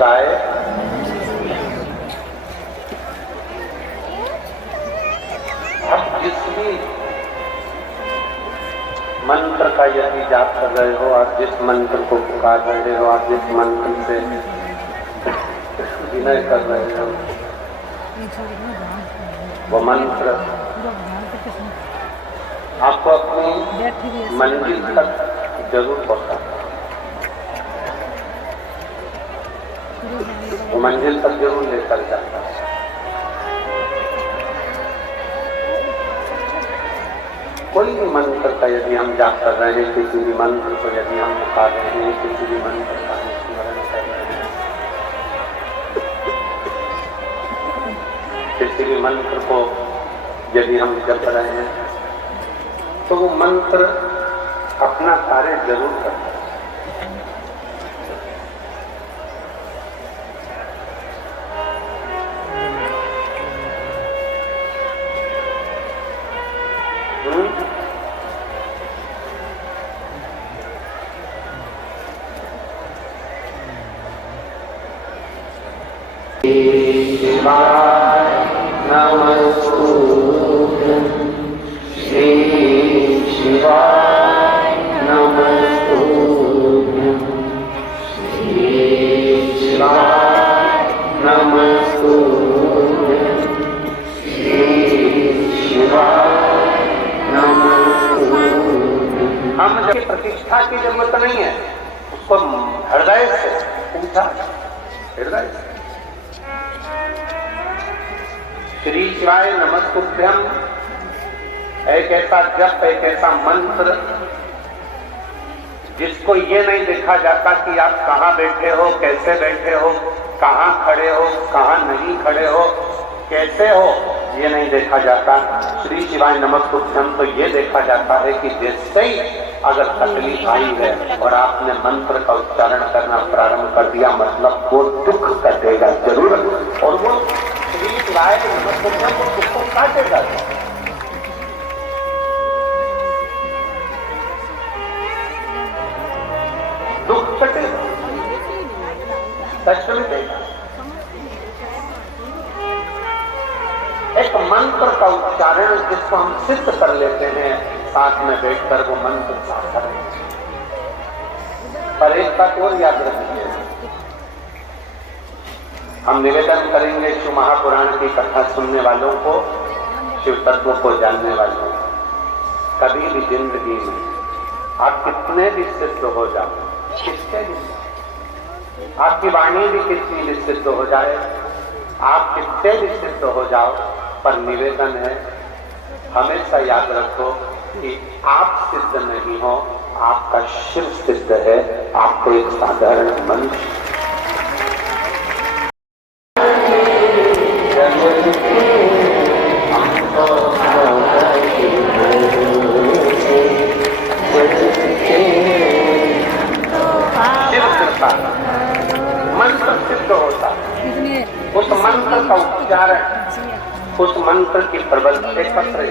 शिवाय। अब जिस भी मंत्र का यदि जाप कर रहे हो, आप जिस मंत्र को पुकार रहे हो, आप जिस मंत्र से विनय कर रहे हो, वो मंत्र आपको अपनी मंजिल तक जरूर पहुंचाता है, वो मंजिल तक जरूर लेकर जाता है। कोई भी मंत्र का यदि हम जाप कर रहे हैं, किसी भी मंत्र को यदि हम पुकार रहे हैं, किसी भी मंत्र का हम स्मरण कर रहे हैं, किसी भी मंत्र को यदि हम जप रहे हैं, तो वो मंत्र अपना कार्य जरूर करता है। शिवाय नमस्तुभ्यं, श्री शिवाय नमस्तुभ्यं, श्री शिवाय नमस्तुभ्यं, श्री शिवाय नमस्तुभ्यं। हम जब प्रतिष्ठा की जरूरत नहीं है, उसको हृदय से पूछा, हृदय से श्री शिवाय नमस्तुभ्यं एक ऐसा जप, एक ऐसा मंत्र जिसको ये नहीं देखा जाता कि आप कहाँ बैठे हो, कैसे बैठे हो, कहाँ खड़े हो, कहाँ नहीं खड़े हो, कैसे हो, ये नहीं देखा जाता। श्री शिवाय नमस्तुभ्यं तो ये देखा जाता है कि जैसे ही अगर तकलीफ आई है और आपने मंत्र का उच्चारण करना प्रारंभ कर दिया, मतलब वो दुख कटेगा जरूर, और वो श्री शिवाय नमस्तुभ्यं को दुख को काटेगा। दुख कटेगा, कष्ट मिटेगा। एक मंत्र का उच्चारण जिसको हम सिद्ध कर लेते हैं साथ में बैठकर, वो मंत्र साधन है। पर एक बात और याद रखिए, हम निवेदन करेंगे शिव महापुराण की कथा सुनने वालों को, शिव तत्व को जानने वालों को, कभी भी जिंदगी में आप कितने भी सिद्ध हो जाओ, कितने भी, आपकी वाणी भी कितनी भी सिद्ध हो जाए, आप कितने भी सिद्ध हो जाओ, पर निवेदन है हमेशा याद रखो कि आप सिद्ध नहीं हो, आपका शिव सिद्ध है, आपको एक साधारण मनुष्य। मंत्र सिद्ध होता है, उस मंत्र का उच्चारण, उस मंत्र की प्रबल एकत्र है।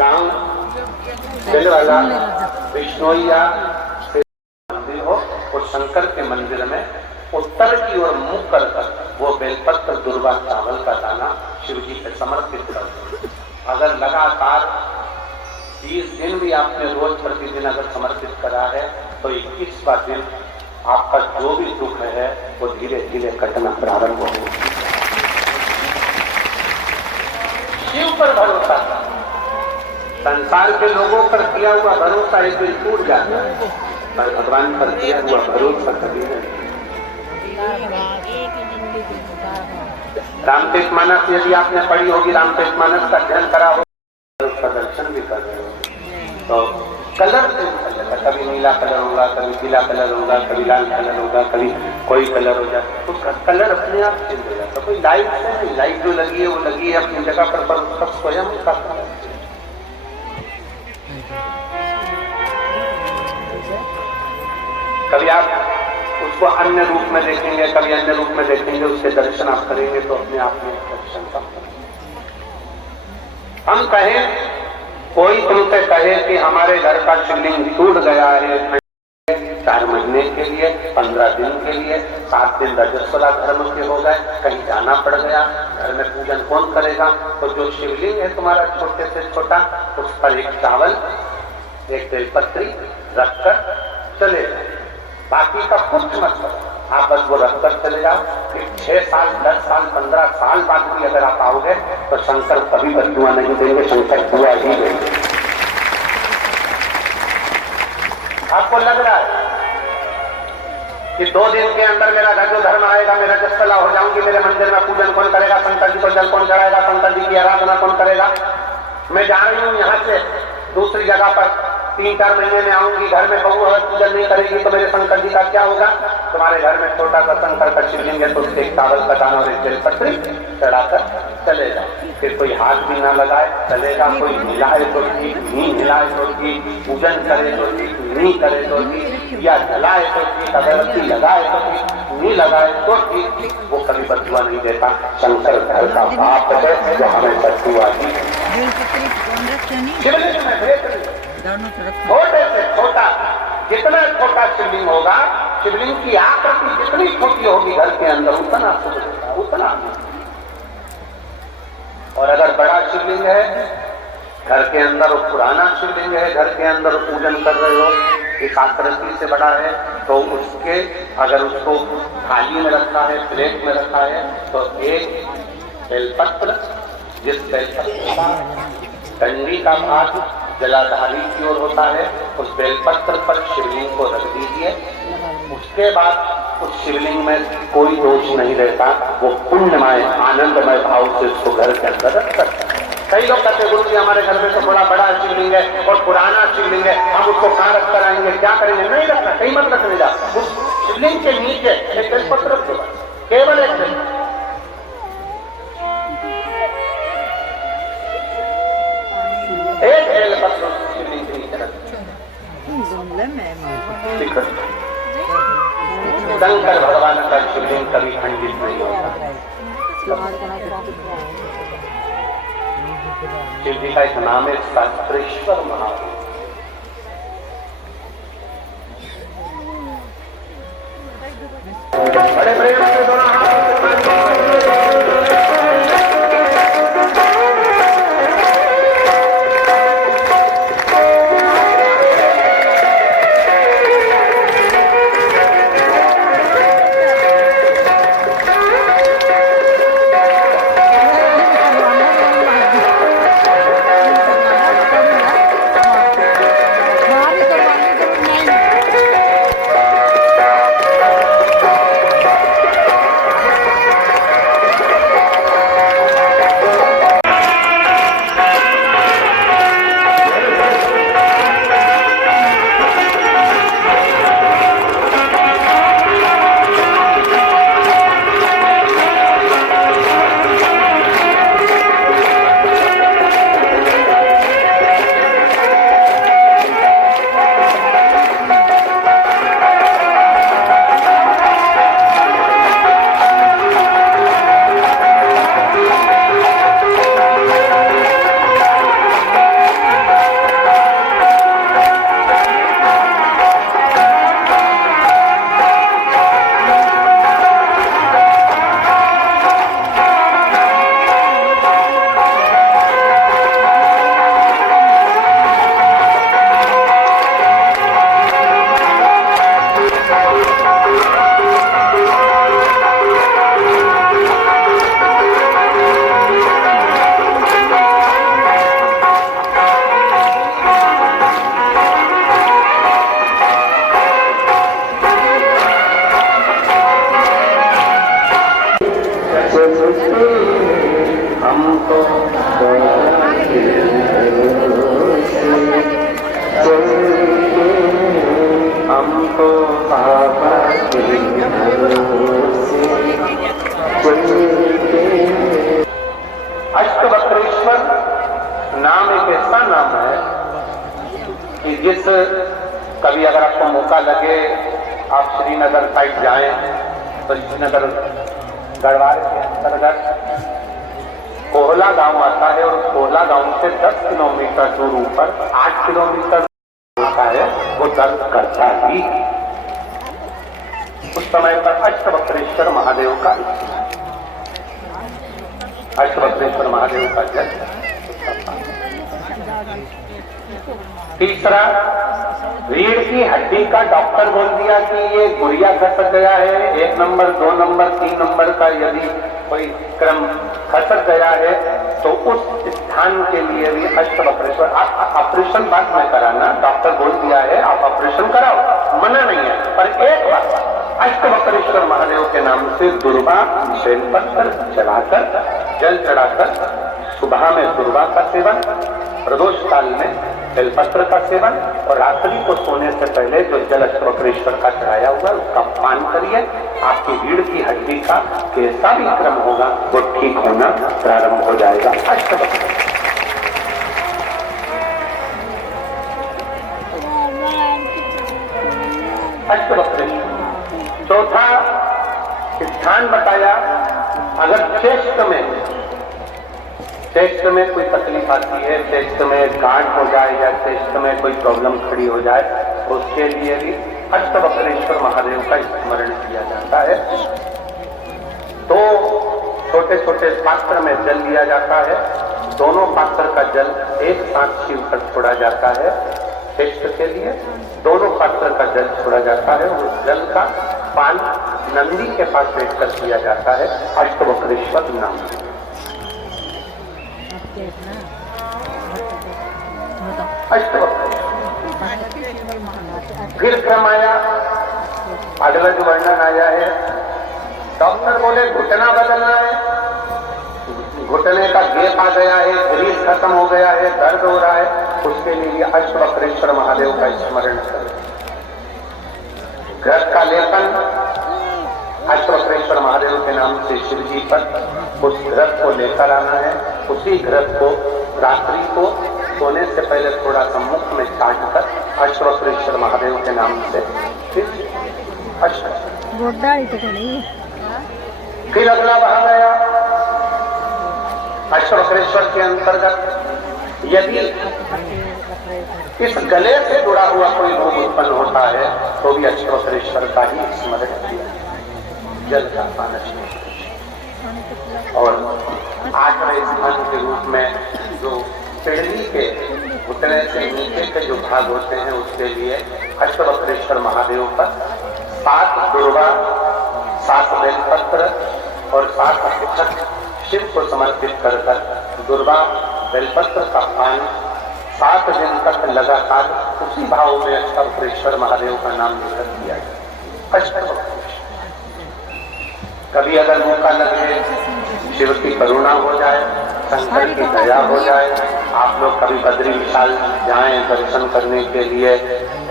गांव दिलवाला विष्णोइया मंदिर हो, और शंकर के मंदिर में उत्तर की ओर मुख कर वो बेलपत्र, दुर्वा, चावल का दाना शिव जी पे समर्पित कर दो। अगर लगातार 20 दिन भी आपने रोज प्रतिदिन अगर समर्पित करा है, तो 21वां दिन आपका जो भी दुख है वो धीरे धीरे कटना प्रारंभ होगा। शिव पर भरोसा, संसार के लोगों पर किया हुआ भरोसा एक दिन टूट जाता है, पर भगवान पर किया हुआ भरोसा कभी नहीं। रामचरितमानस यदि आपने पढ़ी होगी, रामचरितमानस का अध्ययन करा हो, उसका दर्शन भी कर रहे हो, तो कलर कभी नीला कलर होगा, कभी पीला कलर होगा, कभी लाल कलर होगा, कभी कोई कलर हो जाए, उसका कलर अपने आप चेंज हो जाता। कोई लाइट से नहीं, लाइट जो लगी है वो लगी है अपनी जगह पर उसका स्वयं का कभी आप उसको अन्य रूप में देखेंगे, कभी अन्य रूप में देखेंगे, उसके दर्शन आप करेंगे तो अपने आप में दर्शन कम करेंगे। हम कहें, कोई तुमसे कहे कि हमारे घर का शिवलिंग टूट गया है 4 महीने के लिए, 15 दिन के लिए, 7 दिन रजस्वला धर्म के हो गए, कहीं जाना पड़ गया, घर में पूजन कौन करेगा? तो जो शिवलिंग है तुम्हारा छोटे से छोटा, उस पर एक चावल, एक बेलपत्री रखकर चले जाओ, बाकी का कुछ मत करो, आप बस वो रखकर चले जाओ। 6 साल, 10 साल, 15 साल बाद भी अगर आप आओगे तो शंकर कभी बदुआ नहीं देंगे, शंकर दुआ ही देंगे। आपको लग रहा है कि 2 दिन के अंदर मेरा जो धर्म आएगा, मेरा रजस्वला हो जाऊंगी, मेरे मंदिर में पूजन कौन करेगा? शंकर जी को जल कौन चढ़ाएगा? शंकर जी की आराधना कौन करेगा? मैं जा रही हूँ यहाँ से दूसरी जगह पर, 3-4 महीने में आऊंगी, घर में बहू अगर पूजन नहीं करेगी तो मेरे शंकर जी का क्या होगा? तुम्हारे घर में छोटा सा शंकर का शिवलिंग है तो उससे एक चावल का दाना और एक बेलपत्री चढ़ाकर चले जाओ। फिर कोई हाथ भी ना लगाए चलेगा, कोई हिलाए तो ठीक, नहीं हिलाए तो ठीक, पूजन करे तो ठीक, नहीं करे तो ठीक, या जलाए तो ठीक, अगरबत्ती लगाए तो ठीक, नहीं लगाए तो ठीक, वो कभी बदुआ नहीं देता। शंकर घर का बाप है जो हमें बदुआ दी। शिवलिंग में भेद छोटे से छोटा, जितना छोटा शिवलिंग होगा, शिवलिंग की आकृति जितनी छोटी होगी घर के अंदर उतना उतना। और अगर बड़ा शिवलिंग है घर के अंदर, और पुराना शिवलिंग है घर के अंदर पूजन कर रहे हो, एक आकृति से बड़ा है, तो उसके अगर उसको थाली में रखा है, प्लेट में रखा है, तो एक बेलपत्र, जिस बेलपत्र का डंडी का भाग जलाधारी की ओर होता है, उस बेलपत्र पर शिवलिंग को रख दीजिए। उसके बाद उस शिवलिंग में कोई दोष नहीं रहता, वो पुण्यमय आनंदमय भाव से उसको घर के अंदर रख सकते हैं। कई लोग कहते हैं गुरु जी हमारे घर में तो बड़ा बड़ा शिवलिंग है और पुराना शिवलिंग है, हम उसको कहाँ रख कर आएंगे, क्या करेंगे? नहीं रखना, कहीं मत रखने जा, उस शिवलिंग के नीचे एक बेलपत्र रख दो, केवल एक बेलपत्र। एक बेलपत्र शिवलिंग के नीचे रख, शंकर भगवान का शिवलिंग कभी खंडित नहीं होता। शिव जी का एक नाम है शास्त्रेश्वर महादेव। बड़े प्रेम से दोनों अष्टवक्रेश्वर नाम एक ऐसा नाम है कि जिस कभी अगर आपको मौका लगे आप श्रीनगर साइड जाएं तो श्रीनगर गढ़वाल के अंतर्गत कोहला गांव आता है और कोहला गांव से 10 किलोमीटर दूर ऊपर 8 किलोमीटर होता है, वो दर्द करता ही। उस समय पर अष्टवक्रेश्वर महादेव का जन्म। तीसरा, रीढ़ की हड्डी का डॉक्टर बोल दिया कि ये गुड़िया खसक गया है, 1 नंबर 2 नंबर 3 नंबर का यदि कोई क्रम खसक गया है तो उस स्थान के लिए भी अष्टवक्रेश्वर। आप ऑपरेशन बाद में कराना, डॉक्टर बोल दिया है आप ऑपरेशन कराओ, मना नहीं है, पर एक बात, अष्टवक्रेश्वर महादेव के नाम से दुर्वा बेलपत्र चढ़ाकर, जल चढ़ाकर, सुबह में दुर्वा का सेवन, प्रदोष काल में बेलपत्र का सेवन, और रात्रि को सोने से पहले जो जल अष्टवक्रेश्वर का चढ़ाया हुआ उसका पान करिए। आपकी रीढ़ की हड्डी का कैसा भी क्रम होगा वो ठीक होना प्रारंभ हो जाएगा। अष्टवक्रेश्वर। चौथा स्थान बताया, अगर चेस्ट में कोई तकलीफ आती है, चेस्ट में गांठ हो जाए या चेस्ट में कोई प्रॉब्लम खड़ी हो जाए तो उसके लिए भी अष्टवक्रेश्वर महादेव का स्मरण किया जाता है। तो छोटे छोटे पात्र में जल लिया जाता है, दोनों पात्र का जल एक साथ शिव पर छोड़ा जाता है। चेस्ट के लिए दोनों पात्र का जल छोड़ा जाता है, उस जल का पान नंदी के पास बैठकर किया जाता है। अष्टवक्रेश्वर नाम। फिर क्रम आया, अगला जो वर्णन आया है, डॉक्टर बोले घुटना बदलना है, घुटने का गेप आ गया है, ग्रीस खत्म हो गया है, दर्द हो रहा है, उसके लिए अष्टवक्रेश्वर महादेव का स्मरण करें। घृत का लेपन अष्टवक्रेश्वर महादेव के नाम से शिव जी पर उस घृत को लेकर आना है। उसी घृत को रात्रि को सोने से पहले थोड़ा सा मुख में चाटकर अष्टवक्रेश्वर महादेव के नाम से फिर अगला वहां गया। अष्टवक्रेश्वर के अंतर्गत यदि इस गले से जुड़ा हुआ कोई रोग उत्पन्न होता है तो भी अष्टवक्रेश्वर का ही स्मरण किया, जल का पान। और आठवें स्थान के रूप में जो पिंडली के घुटने से नीचे के जो भाग होते हैं उसके लिए अष्टवक्रेश्वर महादेव पर 7 दुर्वा, 7 बेलपत्र और 7 अक्षत शिव को समर्पित कर दुर्वा बेलपत्र का पान 7 दिन तक लगातार उसी भाव में अष्टवक्रेश्वर महादेव का नाम लेकर किया जाए। अष्टवक्रेश्वर। कभी अगर मौका लगे, शिव की करुणा हो जाए, शंकर की दया हो जाए, आप लोग कभी बद्री विशाल जाएं दर्शन करने के लिए,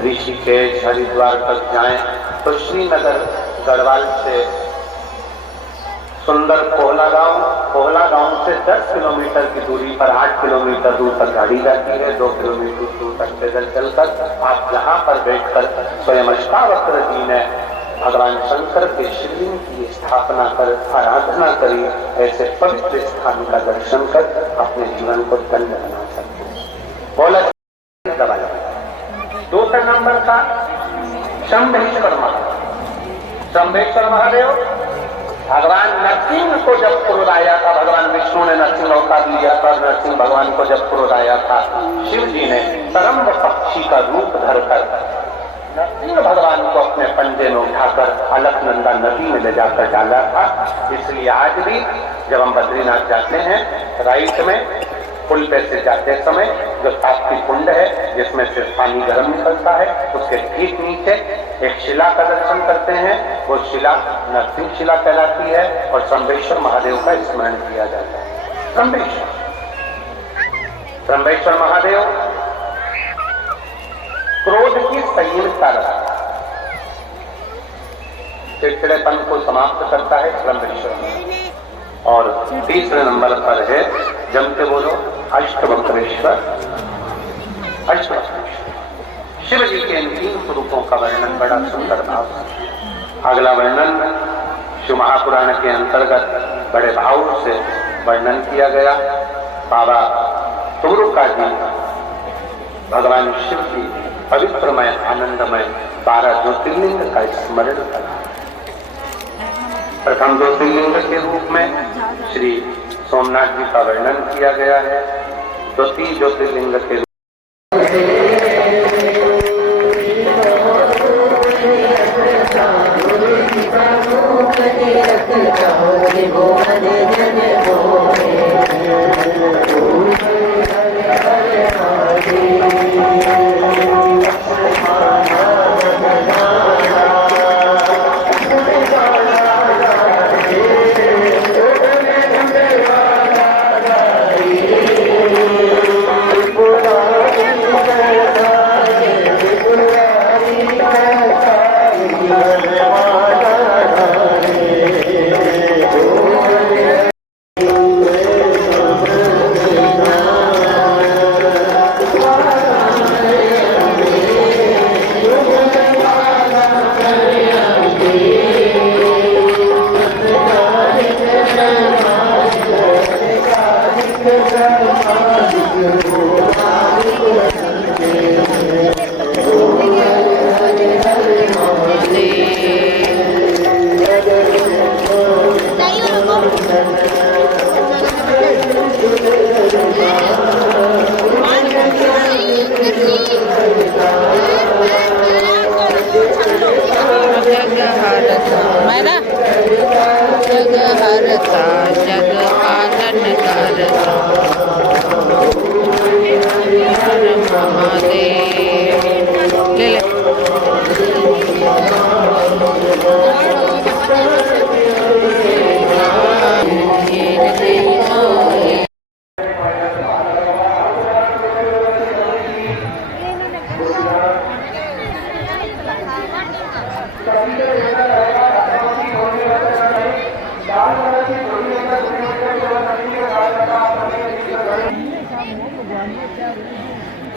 ऋषिकेश हरिद्वार तक जाएं तो श्रीनगर गढ़वाल से सुंदर कोहला गांव से 10 किलोमीटर की दूरी पर 8 किलोमीटर दूर तक गाड़ी जाती है, 2 किलोमीटर दूर तक पैदल चलकर आप जहां पर बैठकर स्वयं अष्टावक्र जी ने भगवान शंकर के शिवलिंग की स्थापना कर आराधना करी, ऐसे पवित्र स्थान का दर्शन कर अपने जीवन को धन्य बना सकते हैं। बोला दूसरा नंबर था शंभेश्वर महादेव। भगवान नरसिंह को जब क्रोध आया था, भगवान विष्णु ने नरसिंह अवतार लिया था, नरसिंह भगवान को जब क्रोध आया था, शिव जी ने तरंग पक्षी का रूप धरकर नरसिंह भगवान को अपने पंजे में उठाकर अलकनंदा नदी में ले जाकर डाला था। इसलिए आज भी जब हम बद्रीनाथ जाते हैं, राइट में पुल पे से जाते समय जो ताप्ती कुंड है जिसमें से पानी गर्म निकलता है, उसके ठीक नीचे एक शिला का दर्शन करते हैं। वो शिला नरसिंह शिला कहलाती है और शंभेश्वर महादेव का स्मरण किया जाता है। शंभेश्वर महादेव क्रोध की संयमता रखता है, चिड़चिड़ेपन को समाप्त करता है शंभेश्वर। और तीसरे नंबर पर है, जम के बोलो, अष्टवक्रेश्वर। शिव जी के इन 3 स्वरूपों का वर्णन बड़ा सुंदर भाव से। अगला वर्णन शिव महापुराण के अंतर्गत बड़े भाव से वर्णन किया गया। बाबा तुगरुका जी भगवान शिव की पवित्रमय आनंदमय 12 ज्योतिर्लिंग का स्मरण करा। प्रथम ज्योतिर्लिंग के रूप में श्री सोमनाथ जी का वर्णन किया गया है। द्वितीय ज्योतिर्लिंग के रूप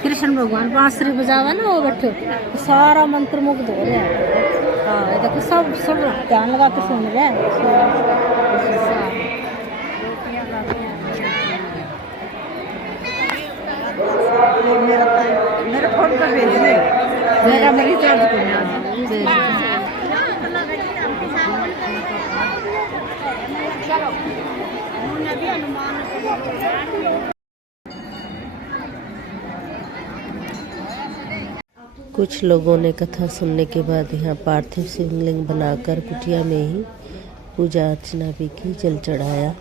कृष्ण भगवान बांसुरी बजावा ना वो बैठो सारा मंत्र मुग्ध हो रहे हैं। हाँ ये देखो सब सब ध्यान लगा के सुन रहे हैं। मेरा फोन पर भेजिए, मेरा मरीज चार्ज करना। कुछ लोगों ने कथा सुनने के बाद यहाँ पार्थिव शिवलिंग बनाकर कुटिया में ही पूजा अर्चना भी की, जल चढ़ाया।